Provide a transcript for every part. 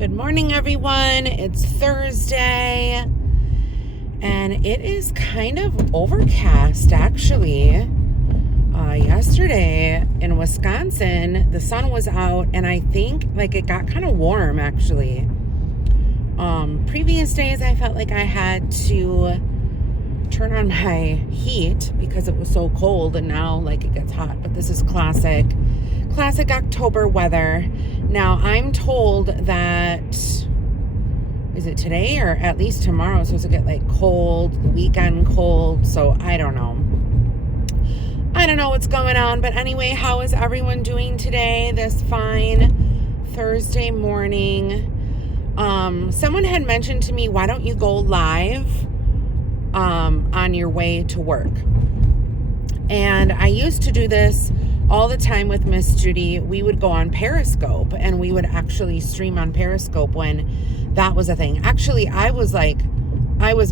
Good morning, everyone. It's Thursday, and it is kind of overcast, actually. Yesterday in Wisconsin, the sun was out, and I think it got kind of warm, actually. Previous days, I felt like I had to turn on my heat because it was so cold, and now it gets hot. But this is classic October weather. Now I'm told that, is it today or at least tomorrow, it's supposed to get cold, the weekend cold. So I don't know what's going on. But anyway, how is everyone doing today, this fine Thursday morning? Someone had mentioned to me, why don't you go live on your way to work? And I used to do this all the time with Miss Judy. We would go on Periscope, and we would actually stream on Periscope when that was a thing. Actually, I was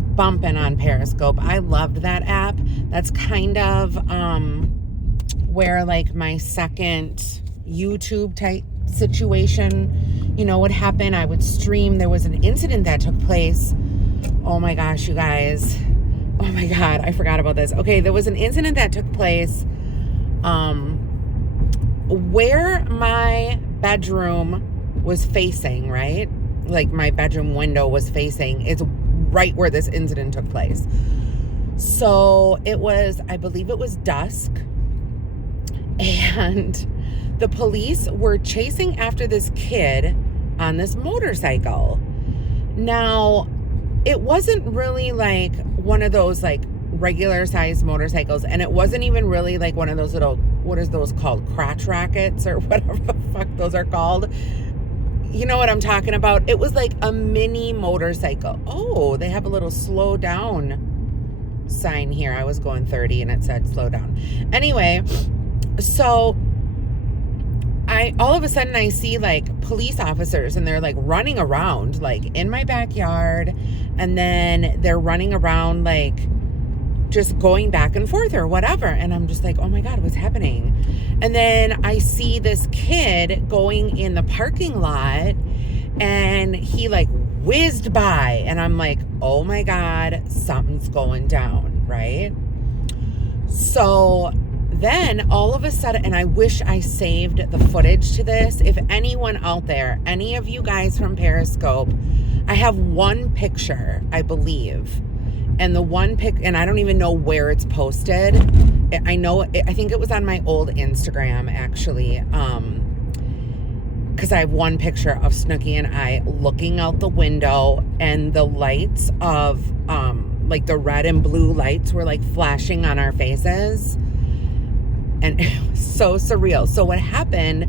bumping on Periscope. I loved that app. That's kind of where my second YouTube type situation, would happen. I would stream. There was an incident that took place. Oh my gosh, you guys. Oh my God, I forgot about this. Okay, there was an incident that took place where my bedroom was facing, right? My bedroom window was facing is right where this incident took place. So I believe it was dusk, and the police were chasing after this kid on this motorcycle. Now, it wasn't really one of those regular sized motorcycles, and it wasn't even really one of those little, what is those called, crotch rockets or whatever the fuck those are called. You know what I'm talking about? It was a mini motorcycle. Oh, they have a little slow down sign here. I was going 30 and it said slow down. Anyway, so all of a sudden I see police officers, and they're running around in my backyard, and then they're running around just going back and forth or whatever. And I'm just oh my God, what's happening? And then I see this kid going in the parking lot, and he whizzed by, and I'm oh my God, something's going down, right? So then all of a sudden, and I wish I saved the footage to this. If anyone out there, any of you guys from Periscope, I have one picture, I believe. And the one and I don't even know where it's posted. I think it was on my old Instagram, actually. Because I have one picture of Snooki and I looking out the window, and the lights of, the red and blue lights were flashing on our faces. And it was so surreal. So what happened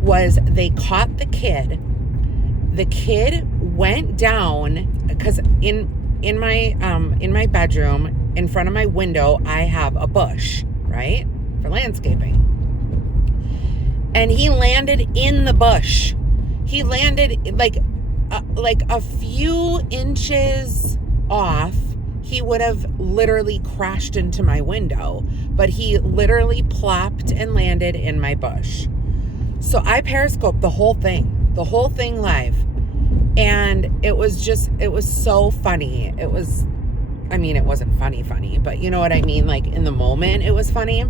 was they caught the kid. The kid went down, because in my bedroom, in front of my window, I have a bush, right, for landscaping. And he landed in the bush. He landed a few inches off. He would have literally crashed into my window, but he literally plopped and landed in my bush. So I Periscoped the whole thing live. And it was so funny. It wasn't funny, but you know what I mean? In the moment, it was funny.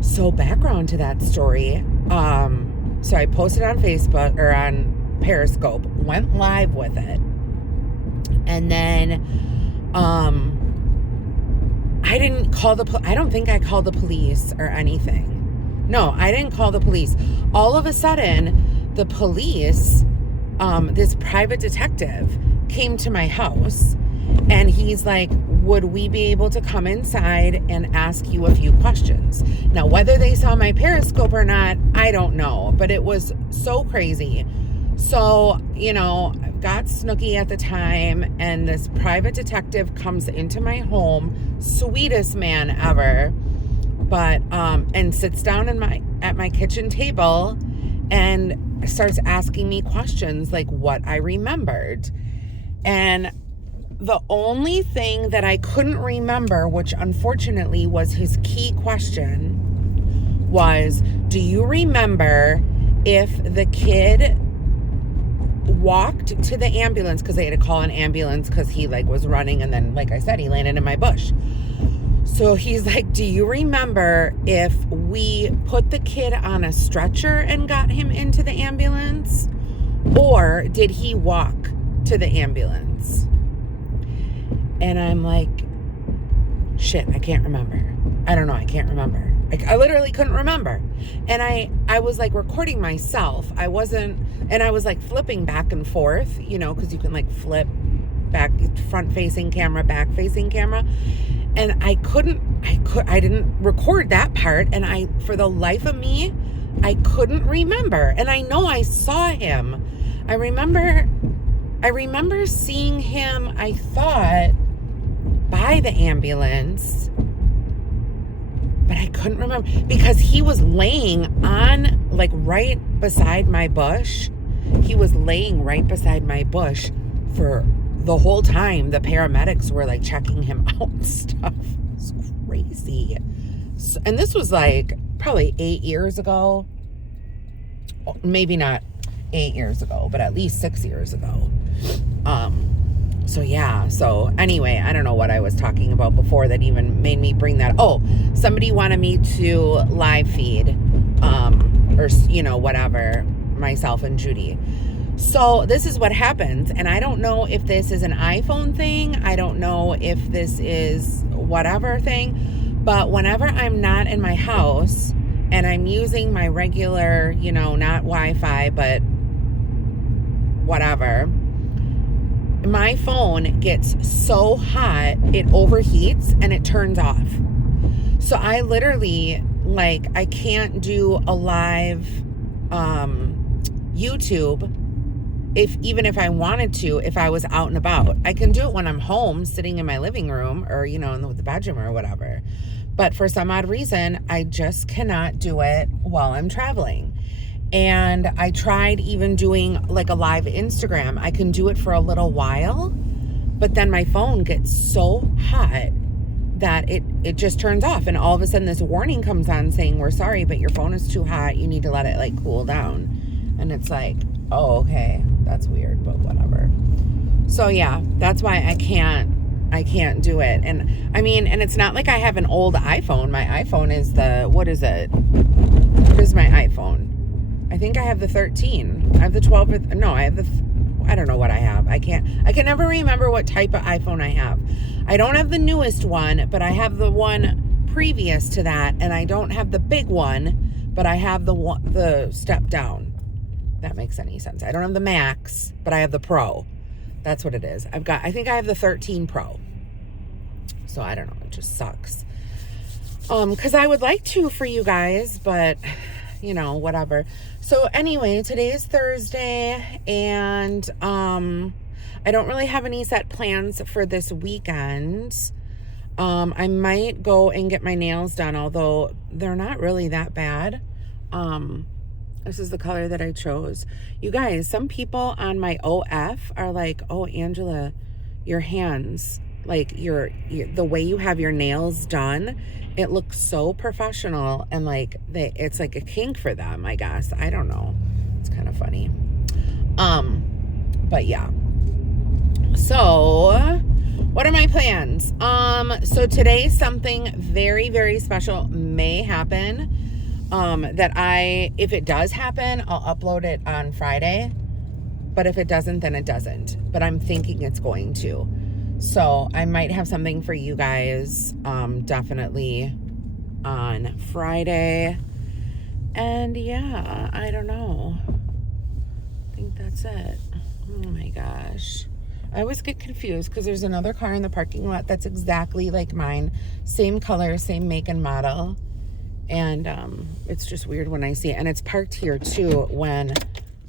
So background to that story. So I posted on Facebook or on Periscope, went live with it. And then, I didn't call I don't think I called the police or anything. No, I didn't call the police. All of a sudden, the police, this private detective came to my house, and he's would we be able to come inside and ask you a few questions? Now, whether they saw my Periscope or not, I don't know, but it was so crazy. So, I've got Snooki at the time, and this private detective comes into my home, sweetest man ever, but, and sits down at my kitchen table and starts asking me questions what I remembered. And the only thing that I couldn't remember, which unfortunately was his key question, was, do you remember if the kid walked to the ambulance because they had to call an ambulance because he like was running, and then, like I said, he landed in my bush. So he's like, do you remember if we put the kid on a stretcher and got him into the ambulance, or did he walk to the ambulance? And I'm like, shit, I can't remember. I don't know, I can't remember. I literally couldn't remember. And I was like recording myself. I was like flipping back and forth, you know, because you can like flip back, front facing camera, back facing camera. And I didn't record that part. And for the life of me, I couldn't remember. And I know I saw him. I remember seeing him, I thought, by the ambulance, but I couldn't remember because he was laying on, like, right beside my bush. He was laying right beside my bush for the whole time. The paramedics were like checking him out and stuff. It's crazy. So, and this was like probably 8 years ago. Maybe not 8 years ago, but at least 6 years ago. So yeah, so anyway, I don't know what I was talking about before that even made me bring that. Oh, somebody wanted me to live feed, or, you know, whatever, myself and Judy. So this is what happens. And I don't know if this is an iPhone thing. I don't know if this is whatever thing, but whenever I'm not in my house and I'm using my regular, you know, not Wi-Fi, but whatever, my phone gets so hot, it overheats and it turns off. So I literally, like, I can't do a live YouTube even if I wanted to, if I was out and about. I can do it when I'm home, sitting in my living room or, you know, in the bedroom or whatever. But for some odd reason, I just cannot do it while I'm traveling. And I tried even doing like a live Instagram. I can do it for a little while, but then my phone gets so hot that it just turns off. And all of a sudden this warning comes on saying, we're sorry, but your phone is too hot. You need to let it like cool down. And it's like, oh, okay, that's weird, but whatever. So yeah, that's why I can't do it. And I mean, and it's not like I have an old iPhone. My iPhone is what is it? What is my iPhone? I think I have the 13. I have the 12. No, I have I don't know what I have. I can never remember what type of iPhone I have. I don't have the newest one, but I have the one previous to that. And I don't have the big one, but I have the step down. If that makes any sense. I don't have the Max, but I have the Pro. That's what it is. I think I have the 13 Pro. So I don't know. It just sucks. Because I would like to for you guys, but you know, whatever. So anyway, today is Thursday, and I don't really have any set plans for this weekend. I might go and get my nails done, although they're not really that bad. This is the color that I chose. You guys, some people on my OF are like, oh, Angela, your hands, like the way you have your nails done, it looks so professional, and like it's like a kink for them, I guess. I don't know. It's kind of funny. But yeah. So what are my plans? So today something very, very special may happen. If it does happen, I'll upload it on Friday. But if it doesn't, then it doesn't. But I'm thinking it's going to. So I might have something for you guys, definitely on Friday. And yeah, I don't know. I think that's it. Oh my gosh. I always get confused because there's another car in the parking lot that's exactly like mine. Same color, same make and model. And it's just weird when I see it. And it's parked here too when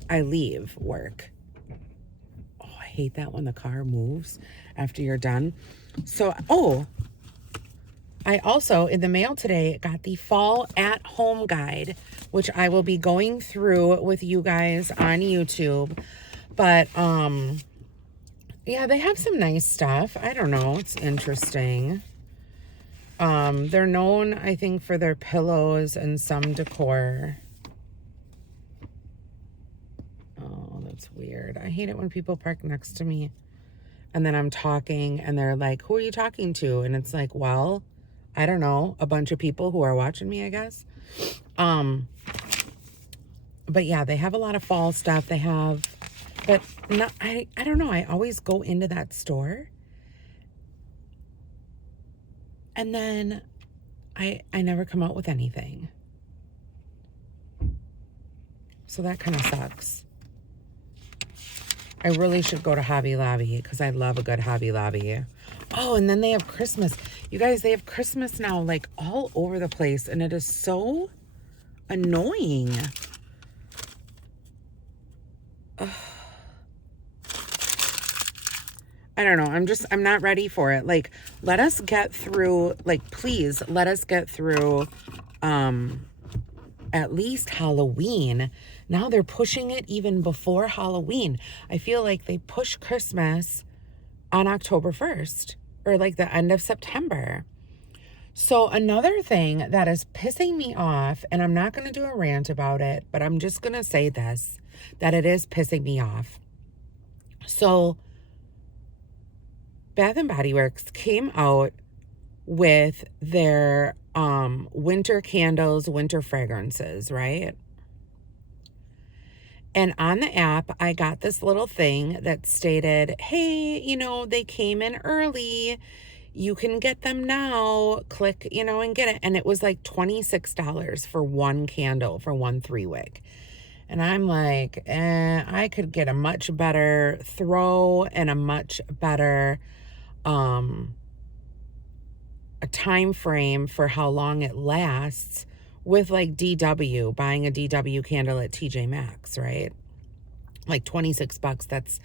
I leave work. Oh, I hate that when the car moves after you're done. So, I also, in the mail today, got the Fall at Home Guide, which I will be going through with you guys on YouTube. But, yeah, they have some nice stuff. I don't know. It's interesting. They're known, I think, for their pillows and some decor. Oh, it's weird. I hate it when people park next to me and then I'm talking and they're like, who are you talking to? And it's like, well, I don't know, a bunch of people who are watching me, I guess. But yeah, they have a lot of fall stuff. They have, but no, I don't know. I always go into that store and then I never come out with anything. So that kind of sucks. I really should go to Hobby Lobby because I love a good Hobby Lobby. Oh, and then they have Christmas. You guys, they have Christmas now like all over the place. And it is so annoying. Ugh. I don't know. I'm not ready for it. Like, let us get through, like, please let us get through at least Halloween. Now they're pushing it even before Halloween. I feel like they push Christmas on October 1st or like the end of September. So another thing that is pissing me off, and I'm not going to do a rant about it, but I'm just going to say this, that it is pissing me off. So Bath and Body Works came out with their winter candles, winter fragrances, right? And on the app, I got this little thing that stated, hey, you know, they came in early. You can get them now. Click, you know, and get it. And it was like $26 for one candle, for one 3-wick. And I'm like, I could get a much better throw and a much better a time frame for how long it lasts with like DW, buying a DW candle at TJ Maxx, right? Like $26. That's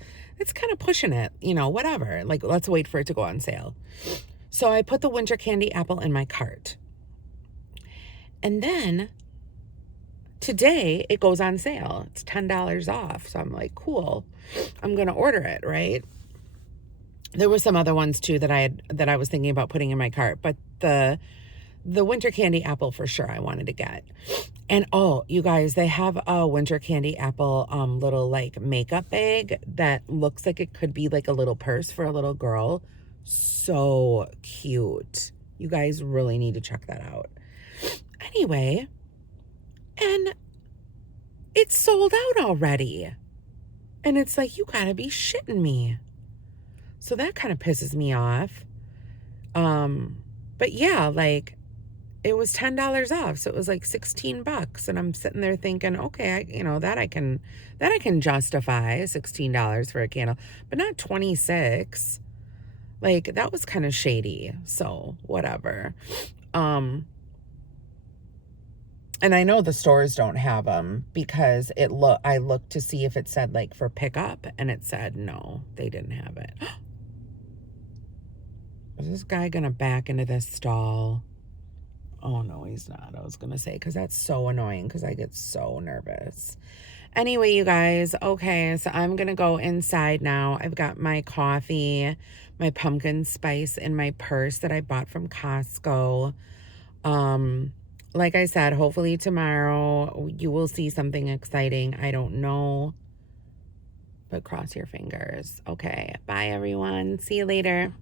kind of pushing it, you know, whatever. Like, let's wait for it to go on sale. So I put the winter candy apple in my cart. And then today it goes on sale. It's $10 off. So I'm like, cool. I'm going to order it, right? There were some other ones too that I was thinking about putting in my cart, but the winter candy apple for sure I wanted to get. And oh, you guys, they have a winter candy apple little like makeup bag that looks like it could be like a little purse for a little girl. So cute. You guys really need to check that out. Anyway, and it's sold out already. And it's like, you gotta be shitting me. So that kind of pisses me off. But yeah, like it was $10 off. So it was like $16. And I'm sitting there thinking, okay, that I can justify $16 for a candle, but not 26. Like that was kind of shady. So whatever. And I know the stores don't have them because I looked to see if it said like for pickup and it said no, they didn't have it. Is this guy going to back into this stall? Oh, no, he's not. I was going to say, because that's so annoying because I get so nervous. Anyway, you guys, okay, so I'm going to go inside now. I've got my coffee, my pumpkin spice in my purse that I bought from Costco. Like I said, hopefully tomorrow you will see something exciting. I don't know, but cross your fingers. Okay, bye, everyone. See you later.